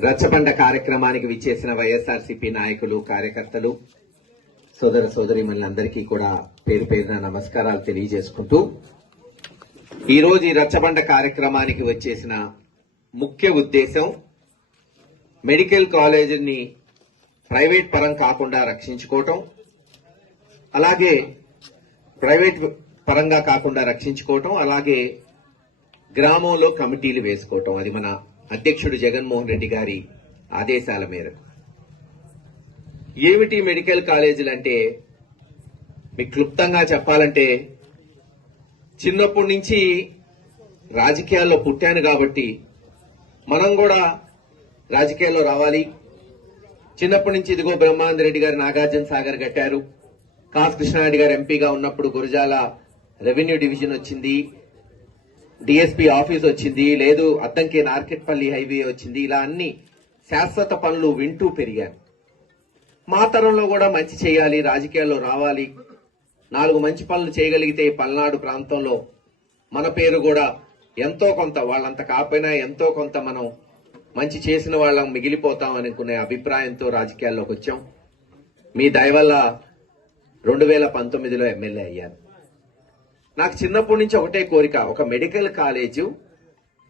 రచ్చబండ కార్యక్రమానికి విచ్చేసిన వైఎస్ఆర్సీపీ నాయకులు కార్యకర్తలు సోదర సోదరిమణులందరికీ కూడా పేరు పేరున నమస్కారాలు తెలియజేసుకుంటూ ఈరోజు ఈ రచ్చబండ కార్యక్రమానికి వచ్చేసిన ముఖ్య ఉద్దేశం మెడికల్ కాలేజీని ప్రైవేట్ పరం కాకుండా రక్షించుకోవటం అలాగే ప్రైవేట్ పరంగా కాకుండా రక్షించుకోవటం అలాగే గ్రామంలో కమిటీలు వేసుకోవటం అది మన అధ్యక్షుడు జగన్మోహన్ రెడ్డి గారి ఆదేశాల మేరకు. ఏమిటి మెడికల్ కాలేజీలు అంటే మీకు క్లుప్తంగా చెప్పాలంటే చిన్నప్పటి నుంచి రాజకీయాల్లో పుట్టాను కాబట్టి మనం కూడా రాజకీయాల్లో రావాలి. చిన్నప్పటి నుంచి ఇదిగో బ్రహ్మానంద రెడ్డి గారు నాగార్జున సాగర్ కట్టారు. కాస్ కృష్ణారెడ్డి గారు ఎంపీగా ఉన్నప్పుడు గురజాల రెవెన్యూ డివిజన్ వచ్చింది. డిఎస్పీ ఆఫీస్ వచ్చింది లేదు అద్దంకి నార్కెట్పల్లి హైవే వచ్చింది ఇలా అన్ని శాశ్వత పనులు వింటూ పెరిగాను మా తరంలో కూడా మంచి చేయాలి రాజకీయాల్లో రావాలి. నాలుగు మంచి పనులు చేయగలిగితే పల్నాడు ప్రాంతంలో మన పేరు కూడా ఎంతో కొంత వాళ్ళంత కాకపోయినా ఎంతో కొంత మనం మంచి చేసిన వాళ్ళం మిగిలిపోతాం అనుకునే అభిప్రాయంతో రాజకీయాల్లోకి వచ్చాం. మీ దయ వల్ల రెండు వేల పంతొమ్మిదిలో ఎమ్మెల్యే అయ్యాను. నాకు చిన్నప్పటి నుంచి ఒకటే కోరిక ఒక మెడికల్ కాలేజు.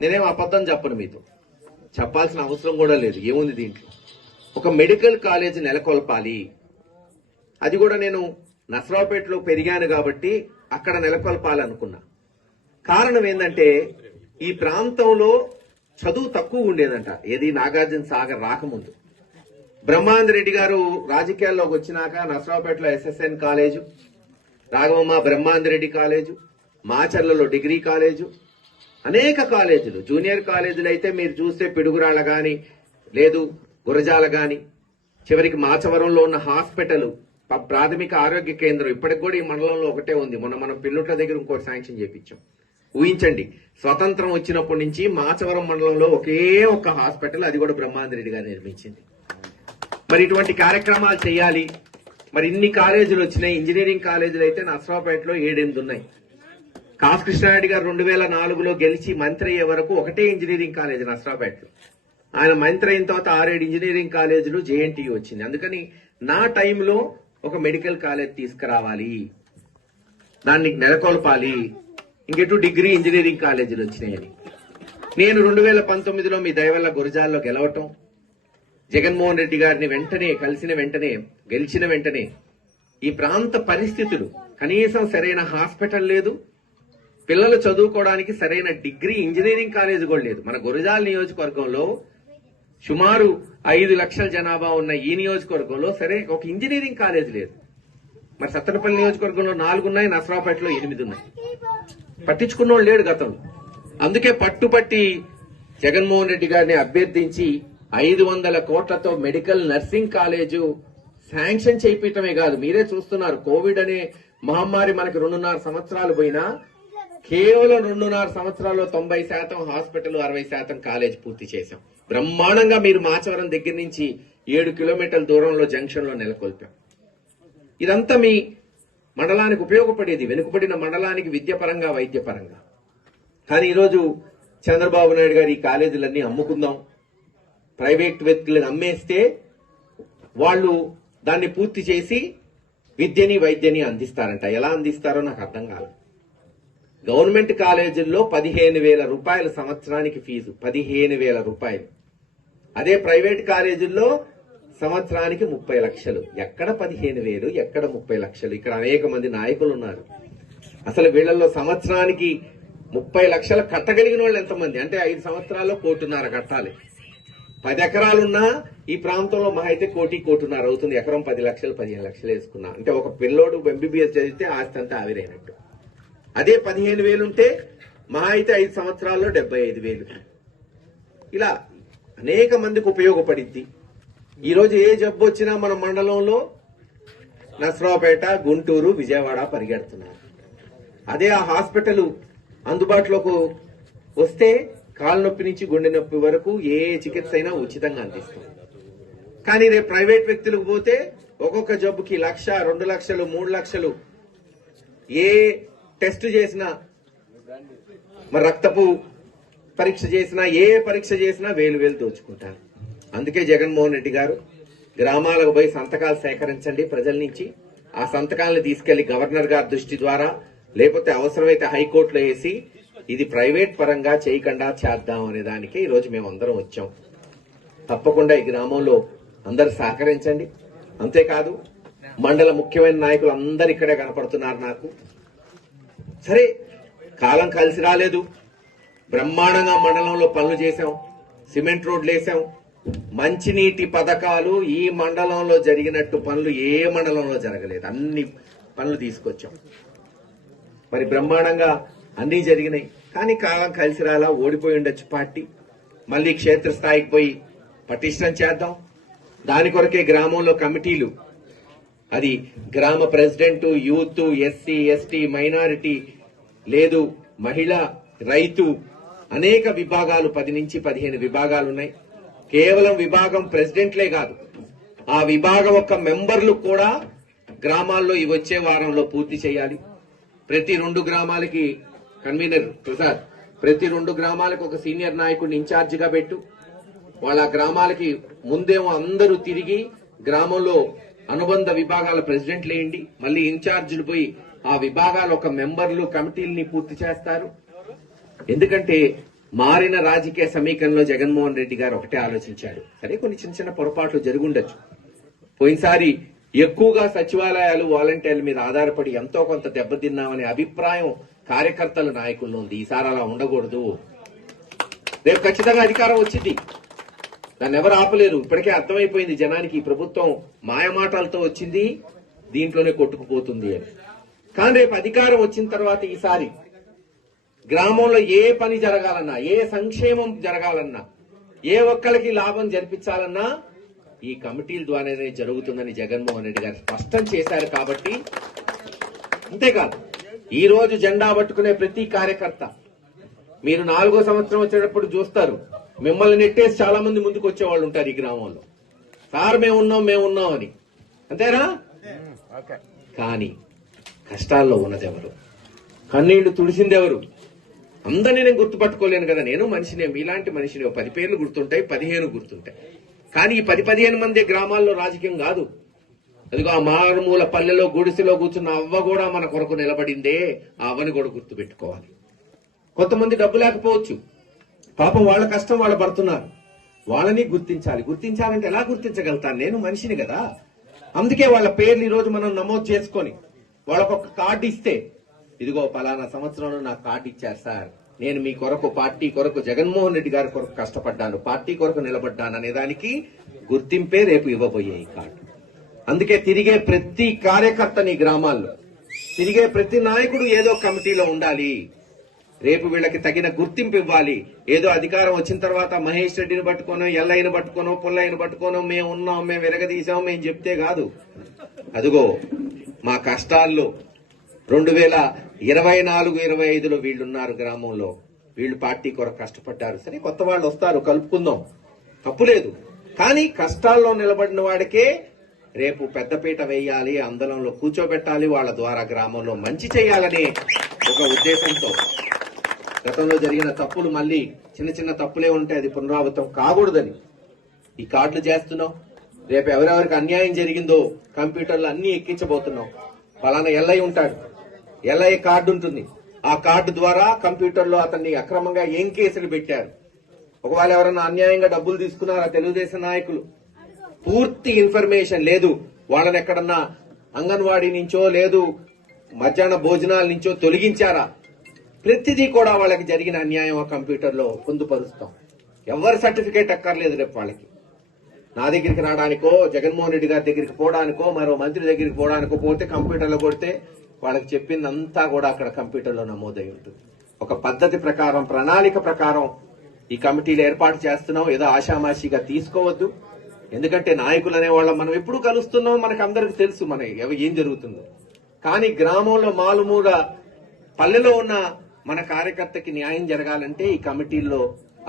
నేనేం అబద్ధం చెప్పను మీతో. చెప్పాల్సిన అవసరం కూడా లేదు. ఏముంది దీంట్లో? ఒక మెడికల్ కాలేజ్ నెలకొల్పాలి. అది కూడా నేను నసరావుపేటలో పెరిగాను కాబట్టి అక్కడ నెలకొల్పాలనుకున్నా. కారణం ఏంటంటే ఈ ప్రాంతంలో చదువు తక్కువ ఉండేదంట. ఏది? నాగార్జున సాగర్ రాకముందు. బ్రహ్మానంద రెడ్డి గారు రాజకీయాల్లోకి వచ్చినాక నసరావుపేటలో SSN college Raghavamma Brahmanandareddy college మాచర్లలో degree college అనేక కాలేజీలు. జూనియర్ కాలేజీలు అయితే మీరు చూస్తే పిడుగురాళ్ళ కానీ లేదు గురజాల కానీ చివరికి మాచవరంలో ఉన్న హాస్పిటల్ ప్రాథమిక ఆరోగ్య కేంద్రం ఇప్పటికి కూడా ఈ మండలంలో ఒకటే ఉంది. మొన్న మనం పిల్లుట్ల దగ్గర ఇంకోటి శాంక్షన్ చేపించాం. ఊహించండి స్వతంత్రం వచ్చినప్పటి నుంచి మాచవరం మండలంలో ఒకే ఒక్క హాస్పిటల్ అది కూడా బ్రహ్మాందరెడ్డి గారు నిర్మించింది. మరి ఇటువంటి కార్యక్రమాలు చేయాలి మరి ఇన్ని కాలేజీలు వచ్చినాయి ఇంజనీరింగ్ కాలేజీలు అయితే నసరాపేటలో ఏడెనిమిది ఉన్నాయి. కాస్ కృష్ణారెడ్డి గారు రెండు వేల నాలుగులో గెలిచి మంత్రి అయ్యే వరకు ఒకటే ఇంజనీరింగ్ కాలేజ్ నసరాపేటలో ఆయన మంత్రి అయిన తర్వాత ఆరేడు ఇంజనీరింగ్ కాలేజీలు జేఎన్టీ వచ్చింది. అందుకని నా టైంలో ఒక మెడికల్ కాలేజ్ తీసుకురావాలి. దాన్ని నెలకొల్పాలి. ఇంకెటు డిగ్రీ ఇంజనీరింగ్ కాలేజీలు వచ్చినాయని. నేను రెండు వేల పంతొమ్మిదిలో మీ దయవల్ల గురజాల్లో గెలవటం జగన్మోహన్ రెడ్డి గారిని వెంటనే కలిసిన వెంటనే గెలిచిన వెంటనే ఈ ప్రాంత పరిస్థితులు కనీసం సరైన హాస్పిటల్ లేదు పిల్లలు చదువుకోవడానికి సరైన డిగ్రీ ఇంజనీరింగ్ కాలేజ్ కూడా లేదు. మన గురజాల నియోజకవర్గంలో సుమారు ఐదు లక్షల జనాభా ఉన్న ఈ నియోజకవర్గంలో సరే ఒక ఇంజనీరింగ్ కాలేజ్ లేదు. మరి సత్తనపల్లి నియోజకవర్గంలో నాలుగు ఉన్నాయి నసరాపేటలో ఎనిమిది ఉన్నాయి. పట్టించుకున్నోళ్ళు లేడు గతంలో. అందుకే పట్టుపట్టి జగన్మోహన్ రెడ్డి గారిని అభ్యర్థించి ఐదు వందల కోట్లతో మెడికల్ నర్సింగ్ కాలేజు శాంక్షన్ చేయించటమే కాదు మీరే చూస్తున్నారు. కోవిడ్ అనే మహమ్మారి మనకి రెండున్నర సంవత్సరాలు పోయినా కేవలం రెండున్నర సంవత్సరాల్లో తొంభై శాతం హాస్పిటల్ అరవై శాతం కాలేజ్ పూర్తి చేశాం. బ్రహ్మాండంగా మీరు మాచవరం దగ్గర నుంచి ఏడు కిలోమీటర్ల దూరంలో జంక్షన్లో నెలకొల్పాం. ఇదంతా మీ మండలానికి ఉపయోగపడేది వెనుకబడిన మండలానికి విద్యపరంగా వైద్యపరంగా. కానీ ఈరోజు చంద్రబాబు నాయుడు గారు ఈ కాలేజీలన్నీ అమ్ముకుందాం. ప్రైవేట్ వ్యక్తులను అమ్మేస్తే వాళ్ళు దాన్ని పూర్తి చేసి విద్యని వైద్యని అందిస్తారంట. ఎలా అందిస్తారో నాకు అర్థం కాలేదు గవర్నమెంట్ కాలేజీల్లో పదిహేను వేల రూపాయలు సంవత్సరానికి ఫీజు. పదిహేను వేల రూపాయలు. అదే ప్రైవేట్ కాలేజీల్లో సంవత్సరానికి ముప్పై లక్షలు. ఎక్కడ పదిహేను వేలు ఎక్కడ ముప్పై లక్షలు? ఇక్కడ అనేక మంది నాయకులు ఉన్నారు. అసలు వీళ్ళల్లో సంవత్సరానికి ముప్పై లక్షలు కట్టగలిగిన వాళ్ళు ఎంతమంది? అంటే ఐదు సంవత్సరాల్లో కోటిన్నర కట్టాలి. పది ఎకరాలున్నా ఈ ప్రాంతంలో మహా అయితే కోటి కోటిన్నర అవుతుంది. ఎకరం పది లక్షలు పదిహేను లక్షలు వేసుకున్నా. అంటే ఒక పిల్లోడు ఎంబీబీఎస్ చదివితే ఆస్తి అంతా ఆవిరైనట్టు. అదే పదిహేను వేలు ఉంటే మహా అయితే ఐదు సంవత్సరాల్లో డెబ్బై ఐదు వేలు. ఇలా అనేక మందికి ఉపయోగపడింది ఈరోజు ఏ జబ్బు వచ్చినా మన మండలంలో నసరావుపేట గుంటూరు విజయవాడ పరిగెడుతున్నారు. అదే ఆ హాస్పిటల్ అందుబాటులోకి వస్తే కాళ్ళ నొప్పి నుంచి గుండె నొప్పి వరకు ఏ చికిత్స అయినా ఉచితంగా అందిస్తాం. కానీ రేపు ప్రైవేట్ వ్యక్తులకు పోతే ఒక్కొక్క జబ్బుకి లక్ష రెండు లక్షలు మూడు లక్షలు ఏ టెస్ట్ చేసినా మరి రక్తపు పరీక్ష చేసినా ఏ పరీక్ష చేసినా వేలు వేలు దోచుకుంటారు. అందుకే జగన్మోహన్ రెడ్డి గారు గ్రామాలకు పోయి సంతకాలు సేకరించండి ప్రజల నుంచి. ఆ సంతకాలను తీసుకెళ్ళి గవర్నర్ గారి దృష్టి ద్వారా లేకపోతే అవసరమైతే హైకోర్టులో వేసి ఇది ప్రైవేట్ పరంగా చేయకుండా చేద్దాం అనే దానికి ఈరోజు మేము అందరం వచ్చాం. తప్పకుండా ఈ గ్రామంలో అందరు సహకరించండి. అంతేకాదు మండల ముఖ్యమైన నాయకులు అందరు ఇక్కడే కనపడుతున్నారు నాకు. సరే కాలం కలిసి రాలేదు. బ్రహ్మాండంగా మండలంలో పనులు చేశాం. సిమెంట్ రోడ్లు వేసాం మంచినీటి పథకాలు ఈ మండలంలో జరిగినట్టు పనులు ఏ మండలంలో జరగలేదు. అన్ని పనులు తీసుకొచ్చాం. మరి బ్రహ్మాండంగా అన్నీ జరిగినాయి. కానీ కాలం కలిసి రాలా ఓడిపోయి ఉండొచ్చు పార్టీ. మళ్ళీ క్షేత్రస్థాయికి పోయి పటిష్టం చేద్దాం. దాని కొరకే గ్రామంలో కమిటీలు. అది గ్రామ president youth SC ST minority లేదు మహిళ రైతు అనేక విభాగాలు పది నుంచి పదిహేను విభాగాలు ఉన్నాయి కేవలం విభాగం ప్రెసిడెంట్లే కాదు. ఆ విభాగం యొక్క మెంబర్లు కూడా గ్రామాల్లో ఈ వచ్చే వారంలో పూర్తి చేయాలి. ప్రతి రెండు గ్రామాలకి కన్వీనర్ ప్రసాద్ ప్రతి రెండు గ్రామాలకు ఒక సీనియర్ నాయకుడిని ఇన్ఛార్జిగా పెట్టు. వాళ్ళ గ్రామాలకి ముందేమో అందరూ తిరిగి గ్రామంలో అనుబంధ విభాగాల ప్రెసిడెంట్లు వేయండి. మళ్ళీ ఇన్ఛార్జీలు పోయి ఆ విభాగాల ఒక మెంబర్లు కమిటీలని పూర్తి చేస్తారు. ఎందుకంటే మారిన రాజకీయ సమీకరణలో జగన్మోహన్ రెడ్డి గారు ఒకటే ఆలోచించాడు. సరే కొన్ని చిన్న చిన్న పొరపాట్లు జరుగుండొచ్చు. పోయినసారి ఎక్కువగా సచివాలయాలు వాలంటీర్ల మీద ఆధారపడి ఎంతో కొంత దెబ్బతిన్నామనే అభిప్రాయం కార్యకర్తల నాయకుల్లో ఉంది. ఈసారి అలా ఉండకూడదు. రేపు ఖచ్చితంగా అధికారం వచ్చింది. దాన్ని ఎవరు ఆపలేరు. ఇప్పటికే అర్థమైపోయింది జనానికి ఈ ప్రభుత్వం మాయమాటలతో వచ్చింది దీంట్లోనే కొట్టుకుపోతుంది అని. కానీ రేపు అధికారం వచ్చిన తర్వాత ఈసారి గ్రామంలో ఏ పని జరగాలన్నా ఏ సంక్షేమం జరగాలన్నా ఏ ఒక్కరికి లాభం జరిపించాలన్నా ఈ కమిటీల ద్వారానే జరుగుతుందని జగన్మోహన్ రెడ్డి గారు స్పష్టం చేశారు కాబట్టి అంతేకాదు ఈ రోజు జెండా పట్టుకునే ప్రతి కార్యకర్త మీరు నాలుగో సంవత్సరం వచ్చేటప్పుడు చూస్తారు మిమ్మల్ని నెట్టేసి చాలా మంది ముందుకు వచ్చేవాళ్ళు ఉంటారు ఈ గ్రామంలో. సార్ మేము ఉన్నాం మేము ఉన్నాం అని. అంతేనా? కానీ కష్టాల్లో ఉన్నదెవరు? కన్నీళ్ళు తుడిసిందెవరు? అందరినీ నేను గుర్తుపట్టుకోలేను కదా నేను మనిషినే మీలాంటి మనిషిని పది పేర్లు గుర్తుంటాయి పదిహేను గుర్తుంటాయి. కానీ ఈ పది పదిహేను మంది గ్రామాల్లో రాజకీయం కాదు. అదిగో ఆ మారుమూల పల్లెలో గుడిసెలో కూర్చున్న అవ్వ కూడా మన కొరకు నిలబడిందే. ఆ అవ్వని కూడా గుర్తు పెట్టుకోవాలి కొంతమంది డబ్బు లేకపోవచ్చు. పాపం వాళ్ళ కష్టం వాళ్ళు పడుతున్నారు. వాళ్ళని గుర్తించాలి. గుర్తించాలంటే ఎలా గుర్తించగలుగుతాను? నేను మనిషిని కదా. అందుకే వాళ్ళ పేర్లు ఈరోజు మనం నమోదు చేసుకొని వాళ్ళకు ఒక కార్డు ఇస్తే ఇదిగో పలానా సంవత్సరంలో నాకు కార్డు ఇచ్చారు సార్. నేను మీ కొరకు పార్టీ కొరకు జగన్మోహన్ రెడ్డి గారి కొరకు కష్టపడ్డాను. పార్టీ కొరకు నిలబడ్డాను అనే దానికి గుర్తింపే రేపు ఇవ్వబోయే ఈ కార్డు. అందుకే తిరిగే ప్రతి కార్యకర్తని గ్రామాల్లో తిరిగే ప్రతి నాయకుడు ఏదో కమిటీలో ఉండాలి. రేపు వీళ్ళకి తగిన గుర్తింపు ఇవ్వాలి. ఏదో అధికారం వచ్చిన తర్వాత మహేష్ రెడ్డిని పట్టుకోనో ఎల్లయ్యను పట్టుకోనో పుల్లయ్యను పట్టుకోనో మేము ఉన్నాం మేము వెరగదీసాం మేము చెప్తే కాదు. అదిగో మా కష్టాల్లో రెండు వేల ఇరవై నాలుగు ఇరవై ఐదులో వీళ్ళున్నారు గ్రామంలో. వీళ్ళు పార్టీ కొరకు కష్టపడ్డారు. సరే కొత్త వాళ్ళు వస్తారు కలుపుకుందాం. తప్పులేదు కానీ కష్టాల్లో నిలబడిన వాడికే రేపు పెద్దపీట వేయాలి అందలంలో కూర్చోబెట్టాలి వాళ్ళ ద్వారా గ్రామంలో మంచి చేయాలనే ఒక ఉద్దేశంతో. గతంలో జరిగిన తప్పులు మళ్ళీ చిన్న చిన్న తప్పులే ఉంటే అది పునరావృతం కాకూడదని. ఈ కార్డులు చేస్తున్నాం రేపు ఎవరెవరికి అన్యాయం జరిగిందో కంప్యూటర్లు అన్ని ఎక్కించబోతున్నాం ఫలానా ఎల్ఐ ఉంటాడు. ఎల్ఐ కార్డు ఉంటుంది. ఆ కార్డు ద్వారా కంప్యూటర్లో అతన్ని అక్రమంగా ఏం కేసులు పెట్టారు? ఒకవేళ ఎవరైనా అన్యాయంగా డబ్బులు తీసుకున్నారా తెలుగుదేశం నాయకులు? పూర్తి ఇన్ఫర్మేషన్ లేదు. వాళ్ళని ఎక్కడన్నా అంగన్వాడీ నుంచో లేదు మధ్యాహ్న భోజనాల నుంచో తొలగించారా? ప్రతిదీ కూడా వాళ్ళకి జరిగిన అన్యాయం ఆ కంప్యూటర్లో పొందుపరుస్తాం. ఎవరి సర్టిఫికేట్ అక్కర్లేదు రేపు వాళ్ళకి. నా దగ్గరికి రావడానికో జగన్మోహన్ రెడ్డి గారి దగ్గరికి పోవడానికో మరో మంత్రి దగ్గరికి పోవడానికో పోతే కంప్యూటర్లో కొడితే వాళ్ళకి చెప్పిందంతా కూడా అక్కడ కంప్యూటర్లో నమోదై ఉంటుంది. ఒక పద్ధతి ప్రకారం ప్రణాళిక ప్రకారం ఈ కమిటీలు ఏర్పాటు చేస్తున్నాం. ఏదో ఆషామాషిగా తీసుకోవద్దు. ఎందుకంటే నాయకులు అనే వాళ్ళం మనం ఎప్పుడు కలుస్తున్నాం మనకు అందరికి తెలుసు మన ఏం జరుగుతుందో. కానీ గ్రామంలో మాలుమూల పల్లెలో ఉన్న మన కార్యకర్తకి న్యాయం జరగాలంటే ఈ కమిటీల్లో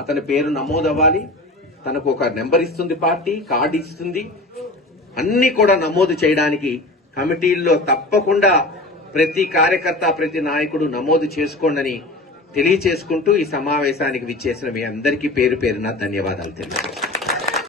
అతని పేరు నమోదవ్వాలి. తనకు ఒక నెంబర్ ఇస్తుంది పార్టీ కార్డు ఇస్తుంది. అన్ని కూడా నమోదు చేయడానికి కమిటీల్లో తప్పకుండా ప్రతి కార్యకర్త ప్రతి నాయకుడు నమోదు చేసుకోండి తెలియచేసుకుంటూ ఈ సమావేశానికి విచ్చేసిన మీ అందరికీ పేరు పేరున ధన్యవాదాలు తెలియజేస్తాను